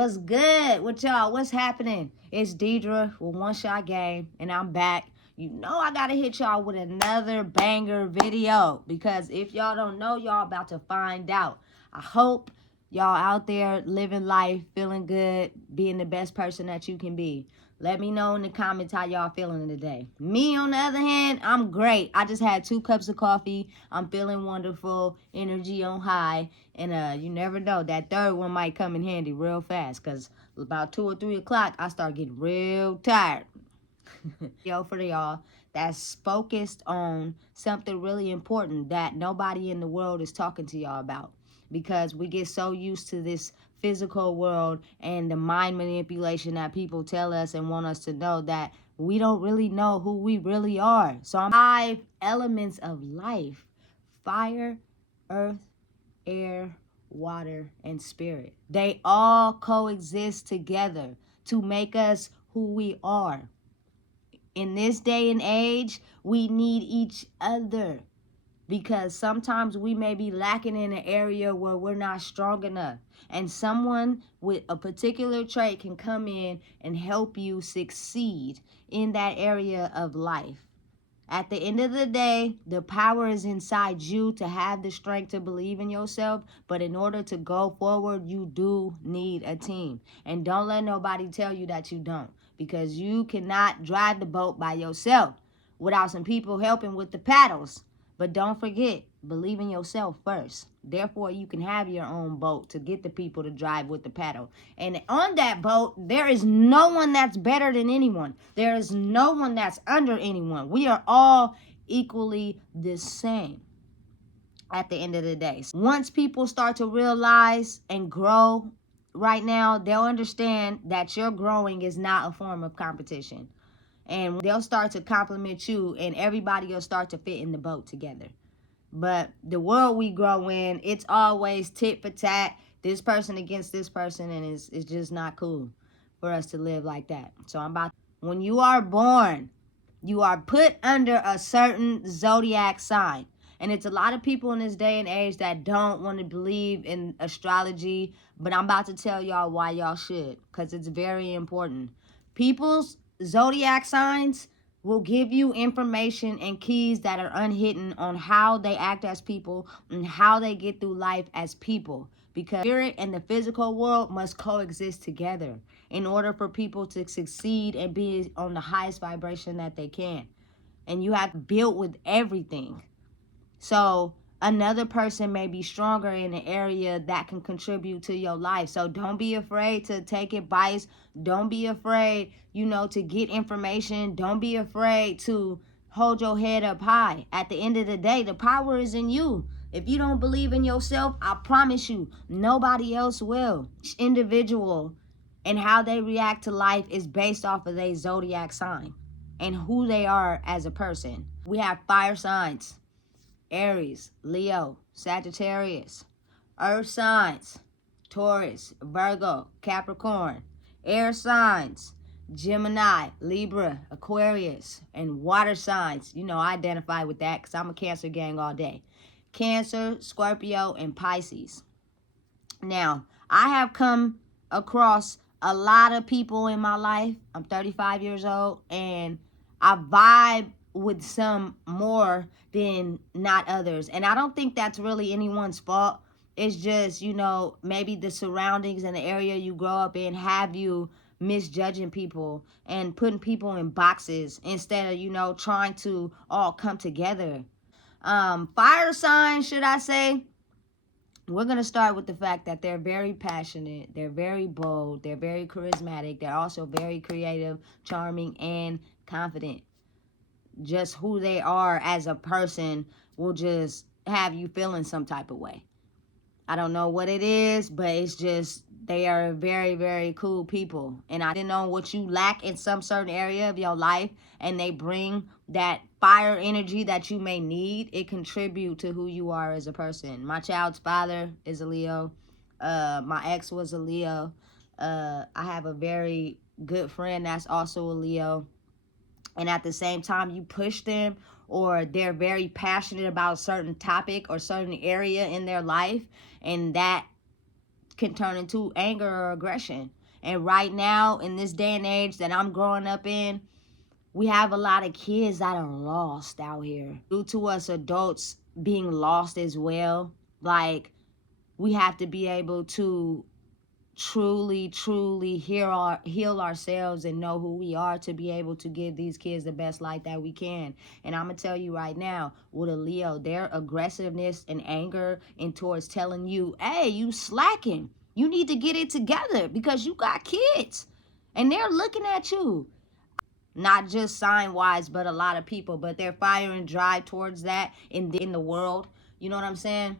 What's good with y'all? What's happening? It's Deidre with One Shot Game, and I'm back. You know I gotta hit y'all with another banger video, because if y'all don't know, y'all about to find out. I hope y'all out there living life, feeling good, being the best person that you can be. Let me know in the comments how y'all feeling today. Me, on the other hand, I'm great. I just had 2 cups of coffee. I'm feeling wonderful, energy on high. And you never know, that third one might come in handy real fast, because about 2 or 3 o'clock, I start getting real tired. Yo, for y'all that's focused on something really important that nobody in the world is talking to y'all about, because we get so used to this physical world and the mind manipulation that people tell us and want us to know, that we don't really know who we really are. So 5 elements of life: fire, earth, air, water, and spirit. They all coexist together to make us who we are. In this day and age, we need each other, because sometimes we may be lacking in an area where we're not strong enough. And someone with a particular trait can come in and help you succeed in that area of life. At the end of the day, the power is inside you to have the strength to believe in yourself. But in order to go forward, you do need a team. And don't let nobody tell you that you don't, because you cannot drive the boat by yourself without some people helping with the paddles. But don't forget, believe in yourself first. Therefore, you can have your own boat to get the people to drive with the paddle. And on that boat, there is no one that's better than anyone. There is no one that's under anyone. We are all equally the same at the end of the day. Once people start to realize and grow right now, they'll understand that your growing is not a form of competition. And they'll start to compliment you, and everybody will start to fit in the boat together. But the world we grow in, it's always tit for tat, this person against this person, and it's just not cool for us to live like that. So when you are born, you are put under a certain zodiac sign. And it's a lot of people in this day and age that don't want to believe in astrology, but I'm about to tell y'all why y'all should, because it's very important. People's zodiac signs will give you information and keys that are unhidden on how they act as people and how they get through life as people, because spirit and the physical world must coexist together in order for people to succeed and be on the highest vibration that they can. And you have built with everything. So another person may be stronger in an area that can contribute to your life. So don't be afraid to take advice. Don't be afraid, to get information. Don't be afraid to hold your head up high. At the end of the day, the power is in you. If you don't believe in yourself, I promise you, nobody else will. Each individual and how they react to life is based off of their zodiac sign and who they are as a person. We have fire signs: Aries, Leo, Sagittarius. Earth signs: Taurus, Virgo, Capricorn. Air signs: Gemini, Libra, Aquarius. And water signs, I identify with that because I'm a Cancer gang all day: Cancer, Scorpio, and Pisces. Now, I have come across a lot of people in my life. I'm 35 years old, and I vibe with some more than not others. And I don't think that's really anyone's fault. It's just, maybe the surroundings and the area you grow up in have you misjudging people and putting people in boxes instead of, trying to all come together. Fire signs, should I say? We're going to start with the fact that they're very passionate, they're very bold, they're very charismatic, they're also very creative, charming, and confident. Just who they are as a person will just have you feeling some type of way. I don't know what it is, but it's just, they are very, very cool people. And I didn't know what you lack in some certain area of your life, and they bring that fire energy that you may need. It contributes to who you are as a person. My child's father is a Leo. My ex was a Leo. I have a very good friend that's also a Leo. And at the same time, you push them, or they're very passionate about a certain topic or certain area in their life, and that can turn into anger or aggression. And right now, in this day and age that I'm growing up in, we have a lot of kids that are lost out here. Due to us adults being lost as well, like, we have to be able to truly heal ourselves and know who we are to be able to give these kids the best life that we can. And I'm gonna tell you right now, with a Leo, their aggressiveness and anger and towards telling you, hey, you slacking, you need to get it together because you got kids and they're looking at you, not just sign wise, but a lot of people, but they're fire and drive towards that in the world. You know what I'm saying?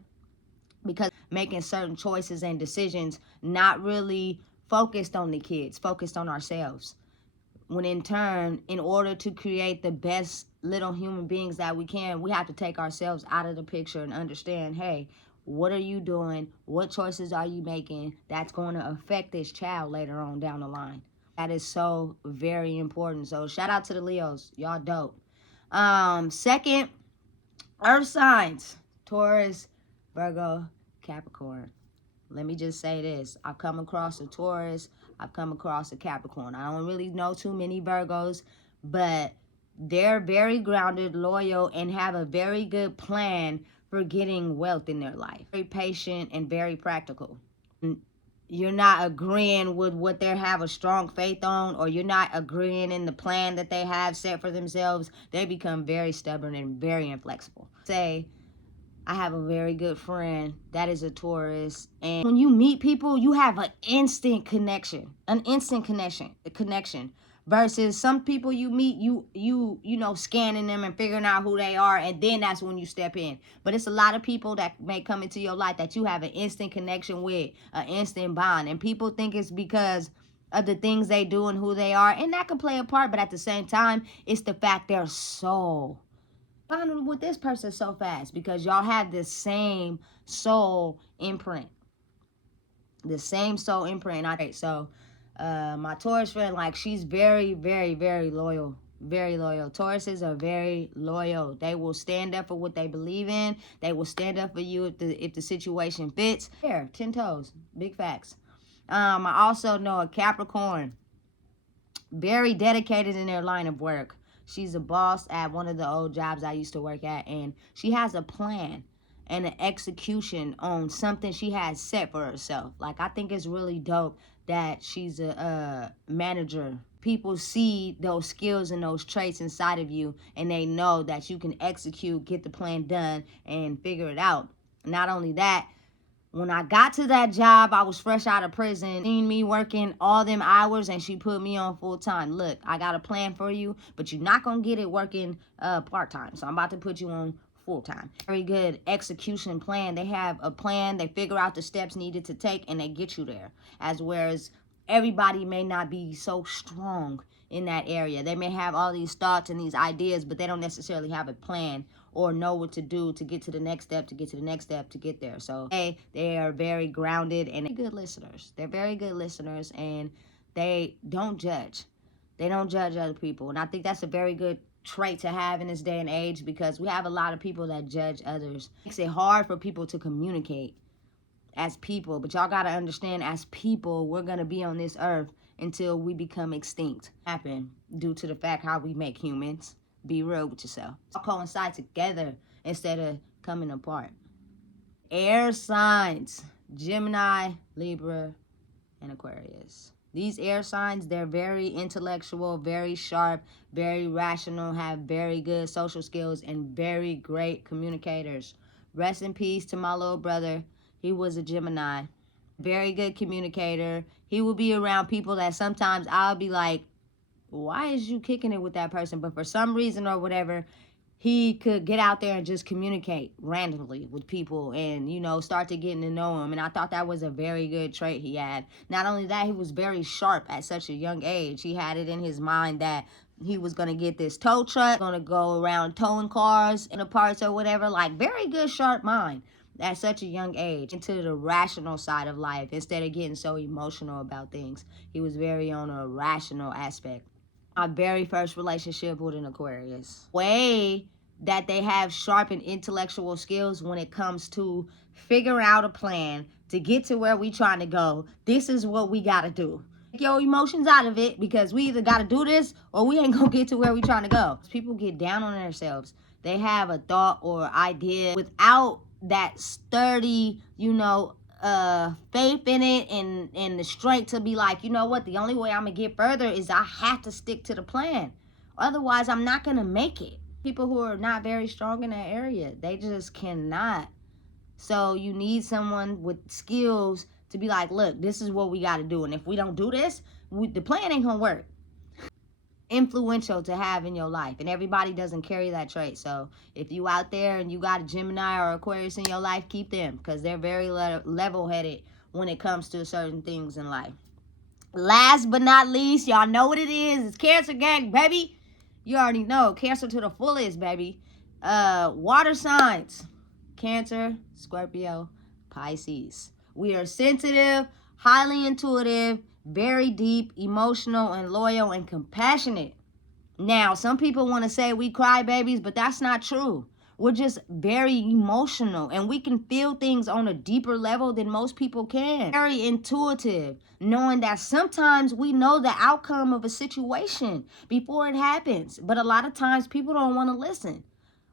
Because making certain choices and decisions, not really focused on the kids, focused on ourselves. When in turn, in order to create the best little human beings that we can, we have to take ourselves out of the picture and understand, hey, what are you doing? What choices are you making that's going to affect this child later on down the line? That is so very important. So shout out to the Leos. Y'all dope. Second, earth signs: Taurus, Virgo, Capricorn. Let me just say this. I've come across a Taurus. I've come across a Capricorn. I don't really know too many Virgos, but they're very grounded, loyal, and have a very good plan for getting wealth in their life. Very patient and very practical. You're not agreeing with what they have a strong faith on, or you're not agreeing in the plan that they have set for themselves, they become very stubborn and very inflexible. Say, I have a very good friend that is a Taurus, and when you meet people, you have an instant connection, a connection. Versus some people you meet, you know, scanning them and figuring out who they are, and then that's when you step in. But it's a lot of people that may come into your life that you have an instant connection with, an instant bond, and people think it's because of the things they do and who they are, and that can play a part. But at the same time, it's the fact they're so bonded with this person so fast because y'all have the same soul imprint. The same soul imprint. So my Taurus friend, like, she's very loyal. Very loyal. Tauruses are very loyal. They will stand up for what they believe in. They will stand up for you if the situation fits. Here, 10 toes. Big facts. I also know a Capricorn. Very dedicated in their line of work. She's a boss at one of the old jobs I used to work at, and she has a plan and an execution on something she has set for herself. Like, I think it's really dope that she's a manager. People see those skills and those traits inside of you, and they know that you can execute, get the plan done, and figure it out. Not only that, when I got to that job, I was fresh out of prison. Seen me working all them hours, and she put me on full time. Look, I got a plan for you, but you're not gonna get it working part time. So I'm about to put you on full time. Very good execution plan. They have a plan. They figure out the steps needed to take, and they get you there. As whereas everybody may not be so strong in that area. They may have all these thoughts and these ideas, but they don't necessarily have a plan or know what to do to get to the next step, to get to the next step, to get there. So they are very grounded and good listeners. They're very good listeners, and they don't judge. They don't judge other people. And I think that's a very good trait to have in this day and age, because we have a lot of people that judge others. It makes it hard for people to communicate as people. But y'all got to understand, as people, we're going to be on this earth until we become extinct. Happen due to the fact how we make humans. Be real with yourself. All coincide together instead of coming apart. Air signs: Gemini, Libra, and Aquarius. These air signs, they're very intellectual, very sharp, very rational, have very good social skills, and very great communicators. Rest in peace to my little brother. He was a Gemini. Very good communicator. He will be around people that sometimes I'll be like, why is you kicking it with that person? But for some reason or whatever, he could get out there and just communicate randomly with people and, you know, start to getting to know him. And I thought that was a very good trait he had. Not only that, he was very sharp at such a young age. He had it in his mind that he was going to get this tow truck, going to go around towing cars in the parts or whatever. Like, very good, sharp mind at such a young age, into the rational side of life instead of getting so emotional about things. He was very on a rational aspect. My very first relationship with an Aquarius. Way that they have sharpened intellectual skills when it comes to figuring out a plan to get to where we trying to go. This is what we got to do. Take your emotions out of it, because we either got to do this or we ain't gonna get to where we trying to go. People get down on themselves. They have a thought or idea without that sturdy, faith in it, and the strength to be like, you know what, the only way I'm gonna get further is I have to stick to the plan. Otherwise, I'm not gonna make it. People who are not very strong in that area, they just cannot. So you need someone with skills to be like, look, this is what we got to do, and if we don't do this, the plan ain't gonna work. Influential to have in your life, and everybody doesn't carry that trait. So if you out there and you got a Gemini or Aquarius in your life, keep them, because they're very level-headed when it comes to certain things in life. Last but not least, y'all know what it is. It's Cancer gang, baby. You already know. Cancer to the fullest, baby. Water signs. Cancer, Scorpio, Pisces. We are sensitive, highly intuitive, very deep, emotional, and loyal, and compassionate. Now, some people want to say we cry babies, but that's not true. We're just very emotional, and we can feel things on a deeper level than most people can. Very intuitive, knowing that sometimes we know the outcome of a situation before it happens, but a lot of times people don't want to listen.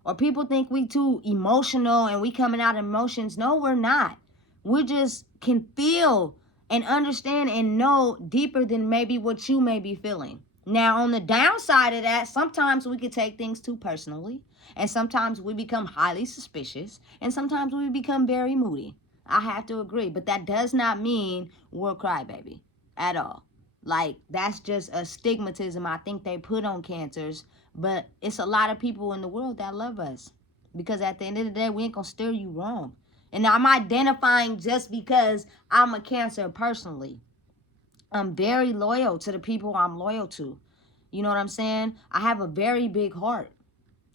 Or people think we too emotional and we coming out of emotions. No, we're not. We just can feel and understand and know deeper than maybe what you may be feeling. Now, on the downside of that, sometimes we can take things too personally, and sometimes we become highly suspicious, and sometimes we become very moody. I have to agree, but that does not mean we're a crybaby at all. Like, that's just a stigmatism I think they put on cancers, but it's a lot of people in the world that love us, because at the end of the day, we ain't gonna steer you wrong. And I'm identifying just because I'm a Cancer personally. I'm very loyal to the people I'm loyal to. You know what I'm saying? I have a very big heart.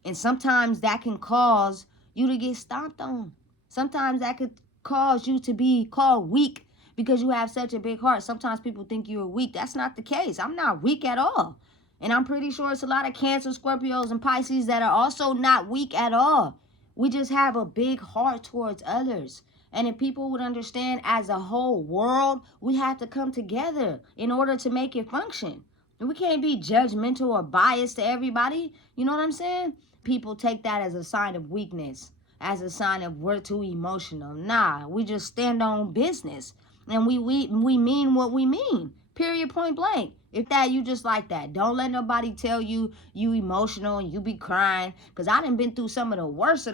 And sometimes that can cause you to get stomped on. Sometimes that could cause you to be called weak because you have such a big heart. Sometimes people think you're weak. That's not the case. I'm not weak at all. And I'm pretty sure it's a lot of Cancer, Scorpios, and Pisces that are also not weak at all. We just have a big heart towards others. And if people would understand, as a whole world, we have to come together in order to make it function. And we can't be judgmental or biased to everybody. You know what I'm saying? People take that as a sign of weakness, as a sign of we're too emotional. Nah, we just stand on business. And we mean what we mean. Period, point blank. If that, you just like that. Don't let nobody tell you emotional and you be crying. Because I done been through some of the worst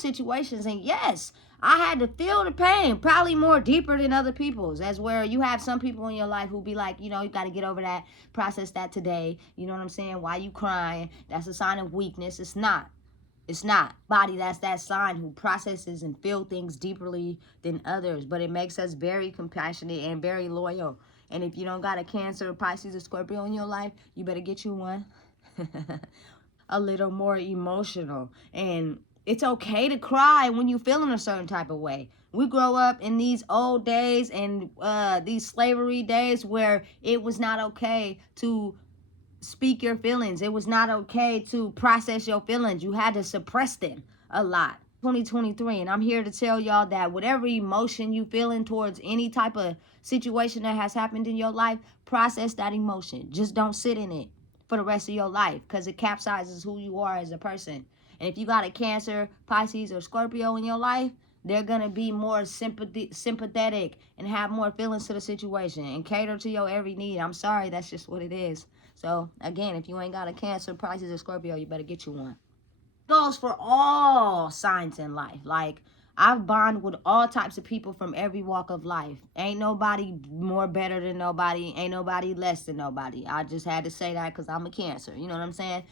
situations. And yes, I had to feel the pain, probably more deeper than other people's. As where you have some people in your life who be like, you got to get over that, process that today. You know what I'm saying? Why you crying? That's a sign of weakness. It's not. It's not. Body, that's that sign who processes and feel things deeply than others. But it makes us very compassionate and very loyal. And if you don't got a Cancer, Pisces, or Scorpio in your life, you better get you one. A little more emotional. And it's okay to cry when you feel in a certain type of way. We grow up in these old days and these slavery days where it was not okay to speak your feelings. It was not okay to process your feelings. You had to suppress them a lot. 2023, and I'm here to tell y'all that whatever emotion you feeling towards any type of situation that has happened in your life, process that emotion. Just don't sit in it for the rest of your life, because it capsizes who you are as a person. And if you got a Cancer, Pisces, or Scorpio in your life, they're going to be more sympathetic and have more feelings to the situation and cater to your every need. I'm sorry, that's just what it is. So, again, if you ain't got a Cancer, Pisces, or Scorpio, you better get you one. Goes for all signs in life. Like, I've bonded with all types of people from every walk of life. Ain't nobody more better than nobody. Ain't nobody less than nobody. I just had to say that because I'm a Cancer. You know what I'm saying?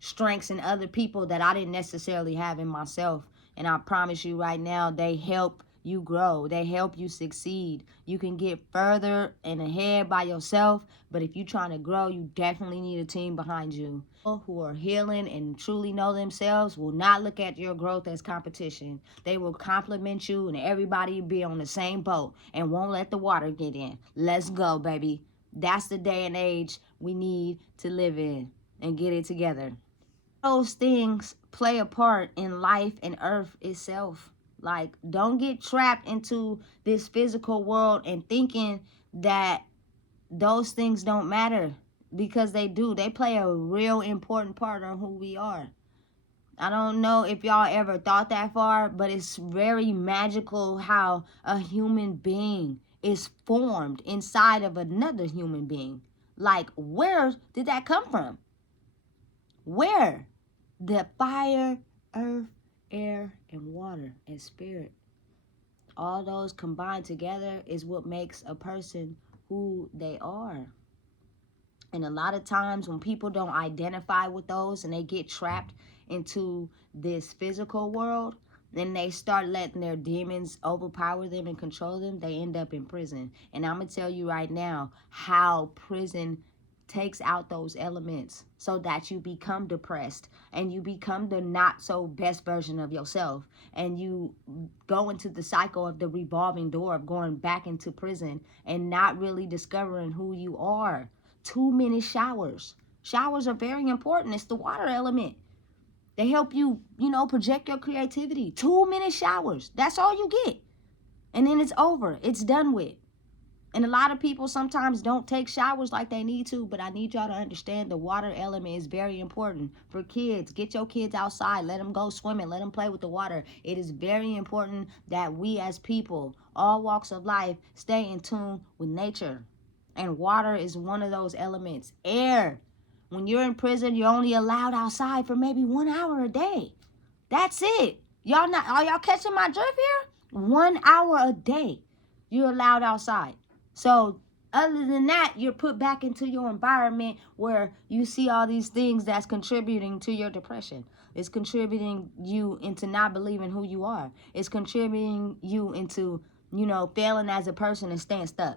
Strengths in other people that I didn't necessarily have in myself. And I promise you right now, they help you grow. They help you succeed. You can get further and ahead by yourself, but if you're trying to grow, you definitely need a team behind you. People who are healing and truly know themselves will not look at your growth as competition. They will compliment you, and everybody will be on the same boat and won't let the water get in. Let's go, baby. That's the day and age we need to live in and get it together. Those things play a part in life and earth itself. Like, don't get trapped into this physical world and thinking that those things don't matter, because they do. They play a real important part on who we are. I don't know if y'all ever thought that far, but it's very magical how a human being is formed inside of another human being. Like, where did that come from? Where? The fire, earth, air, and water, and spirit. All those combined together is what makes a person who they are. And a lot of times when people don't identify with those and they get trapped into this physical world, then they start letting their demons overpower them and control them, they end up in prison. And I'm going to tell you right now how prison takes out those elements so that you become depressed and you become the not so best version of yourself, and you go into the cycle of the revolving door of going back into prison and not really discovering who you are. Too many showers. Showers are very important. It's the water element. They help you, project your creativity. 2 minute showers. That's all you get. And then it's over. It's done with. And a lot of people sometimes don't take showers like they need to, but I need y'all to understand the water element is very important. For kids, get your kids outside. Let them go swimming. Let them play with the water. It is very important that we as people, all walks of life, stay in tune with nature. And water is one of those elements. Air. When you're in prison, you're only allowed outside for maybe 1 hour a day. That's it. Are y'all catching my drift here? 1 hour a day you're allowed outside. So other than that, you're put back into your environment where you see all these things that's contributing to your depression. It's contributing you into not believing who you are. It's contributing you into, failing as a person and staying stuck.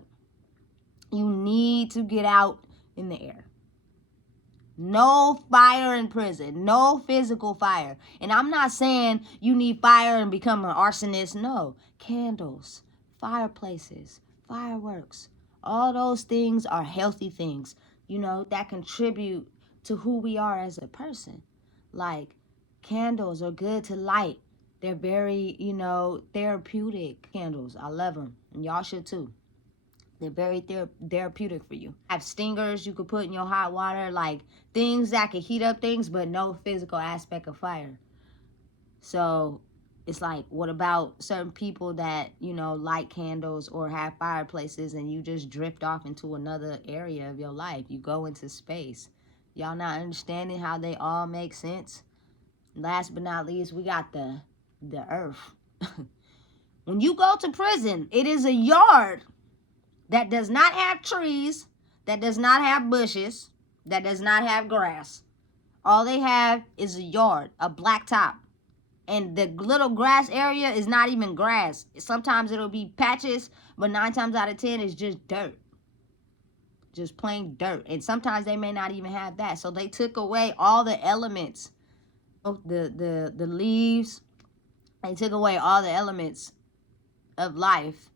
You need to get out in the air. No fire in prison. No physical fire. And I'm not saying you need fire and become an arsonist. No. Candles, fireplaces, fireworks. All those things are healthy things, that contribute to who we are as a person. Like, candles are good to light. They're very, therapeutic. Candles, I love them. And y'all should too. They're very therapeutic for you. Have stingers you could put in your hot water, like things that can heat up things, but no physical aspect of fire. So it's like, what about certain people that, light candles or have fireplaces and you just drift off into another area of your life? You go into space. Y'all not understanding how they all make sense? Last but not least, we got the earth. When you go to prison, it is a yard that does not have trees, that does not have bushes, that does not have grass. All they have is a yard, a blacktop. And the little grass area is not even grass. Sometimes it'll be patches, but 9 times out of 10 it's just dirt. Just plain dirt. And sometimes they may not even have that. So they took away all the elements. The leaves. They took away all the elements of life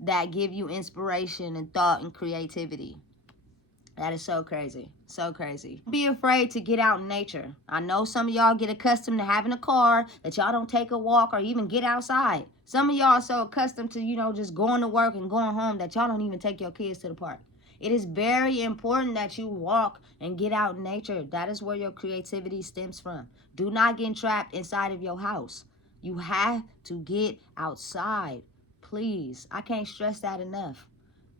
that give you inspiration and thought and creativity. That is so crazy. So crazy. Don't be afraid to get out in nature. I know some of y'all get accustomed to having a car, that y'all don't take a walk or even get outside. Some of y'all are so accustomed to, just going to work and going home that y'all don't even take your kids to the park. It is very important that you walk and get out in nature. That is where your creativity stems from. Do not get trapped inside of your house. You have to get outside. Please. I can't stress that enough.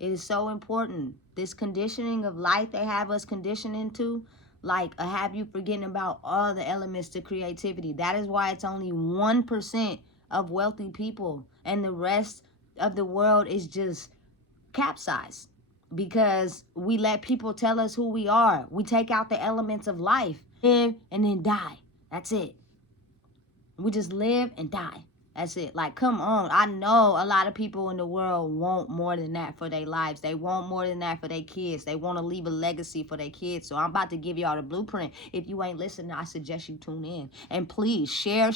It is so important. This conditioning of life they have us conditioned into, like, have you forgetting about all the elements to creativity. That is why it's only 1% of wealthy people, and the rest of the world is just capsized, because we let people tell us who we are. We take out the elements of life, live and then die. That's it. We just live and die. That's it. Like, come on. I know a lot of people in the world want more than that for their lives. They want more than that for their kids. They want to leave a legacy for their kids. So I'm about to give y'all the blueprint. If you ain't listening, I suggest you tune in. And please share,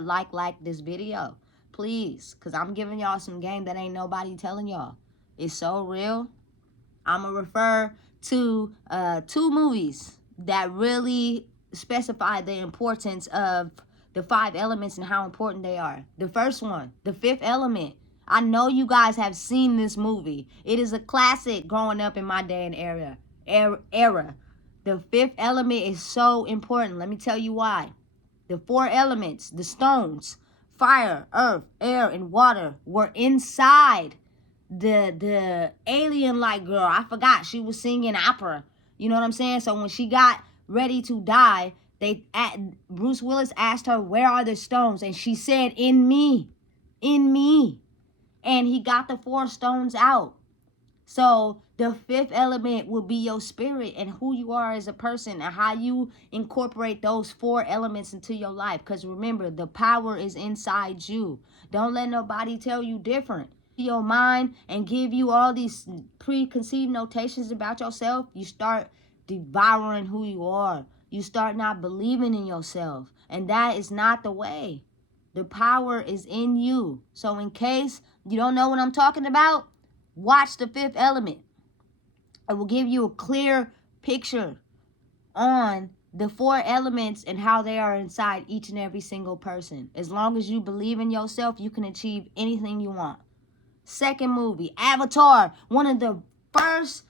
like this video. Please. Because I'm giving y'all some game that ain't nobody telling y'all. It's so real. I'm going to refer to 2 movies that really specify the importance of the 5 elements and how important they are. The first one, the 5th element. I know you guys have seen this movie. It is a classic growing up in my day and era. The 5th element is so important. Let me tell you why. The 4 elements, the stones, fire, earth, air, and water, were inside the alien like girl. I forgot, she was singing opera. You know what I'm saying? So when she got ready to die, Bruce Willis asked her, "Where are the stones?" And she said, "In me, in me." And he got the 4 stones out. So the 5th element will be your spirit and who you are as a person and how you incorporate those 4 elements into your life. Because remember, the power is inside you. Don't let nobody tell you different. Your mind and give you all these preconceived notations about yourself, you start devouring who you are. You start not believing in yourself. And that is not the way. The power is in you. So in case you don't know what I'm talking about, watch the 5th element. It will give you a clear picture on the 4 elements and how they are inside each and every single person. As long as you believe in yourself, you can achieve anything you want. Second movie, Avatar, one of the first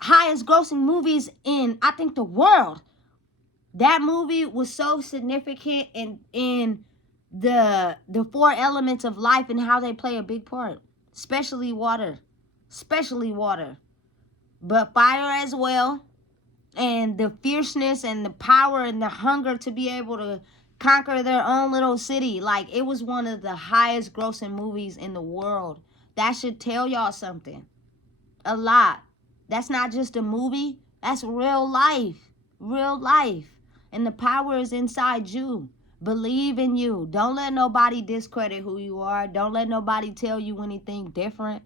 highest grossing movies in, I think, the world. That movie was so significant in the 4 elements of life and how they play a big part. Especially water. But fire as well. And the fierceness and the power and the hunger to be able to conquer their own little city. Like, it was one of the highest grossing movies in the world. That should tell y'all something. A lot. That's not just a movie. That's real life. Real life. And the power is inside you. Believe in you. Don't let nobody discredit who you are. Don't let nobody tell you anything different.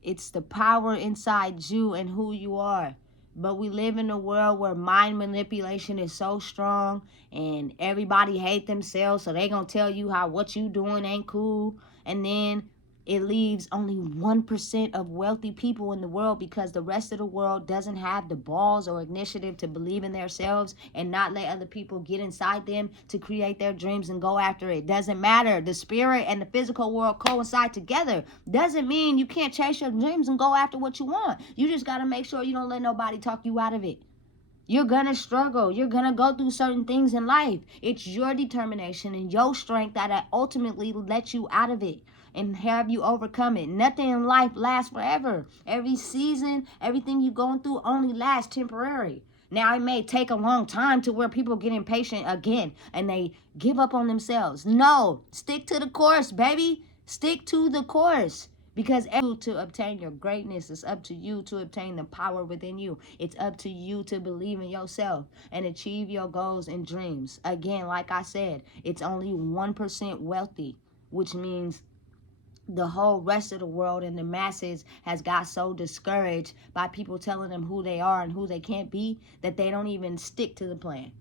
It's the power inside you and who you are. But we live in a world where mind manipulation is so strong and everybody hate themselves, so they gonna tell you how what you doing ain't cool. And then it leaves only 1% of wealthy people in the world because the rest of the world doesn't have the balls or initiative to believe in themselves and not let other people get inside them to create their dreams and go after it. Doesn't matter. The spirit and the physical world coincide together. Doesn't mean you can't chase your dreams and go after what you want. You just got to make sure you don't let nobody talk you out of it. You're going to struggle. You're going to go through certain things in life. It's your determination and your strength that ultimately let you out of it and have you overcome it. Nothing in life lasts forever. Every season, everything you're going through only lasts temporary. Now, it may take a long time to where people get impatient again and they give up on themselves. No, stick to the course, baby. Stick to the course. Because to obtain your greatness, it's up to you to obtain the power within you. It's up to you to believe in yourself and achieve your goals and dreams. Again, like I said, it's only 1% wealthy, which means the whole rest of the world and the masses has got so discouraged by people telling them who they are and who they can't be that they don't even stick to the plan.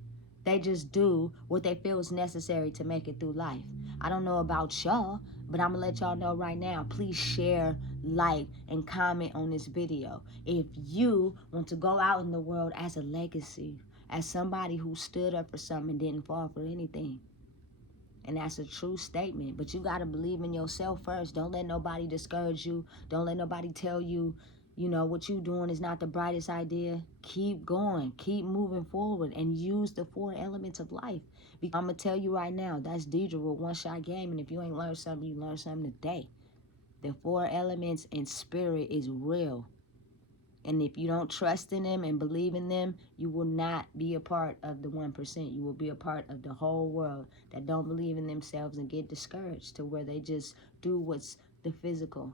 They just do what they feel is necessary to make it through life. I don't know about y'all, but I'm going to let y'all know right now. Please share, like, and comment on this video. If you want to go out in the world as a legacy, as somebody who stood up for something and didn't fall for anything. And that's a true statement. But you got to believe in yourself first. Don't let nobody discourage you. Don't let nobody tell you, you know, what you're doing is not the brightest idea. Keep going. Keep moving forward and use the 4 elements of life. Because I'm going to tell you right now, that's Deidre with One Shot Game. And if you ain't learned something, you learned something today. The 4 elements in spirit is real. And if you don't trust in them and believe in them, you will not be a part of the 1%. You will be a part of the whole world that don't believe in themselves and get discouraged to where they just do what's the physical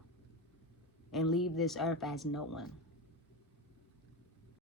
and leave this earth as no one.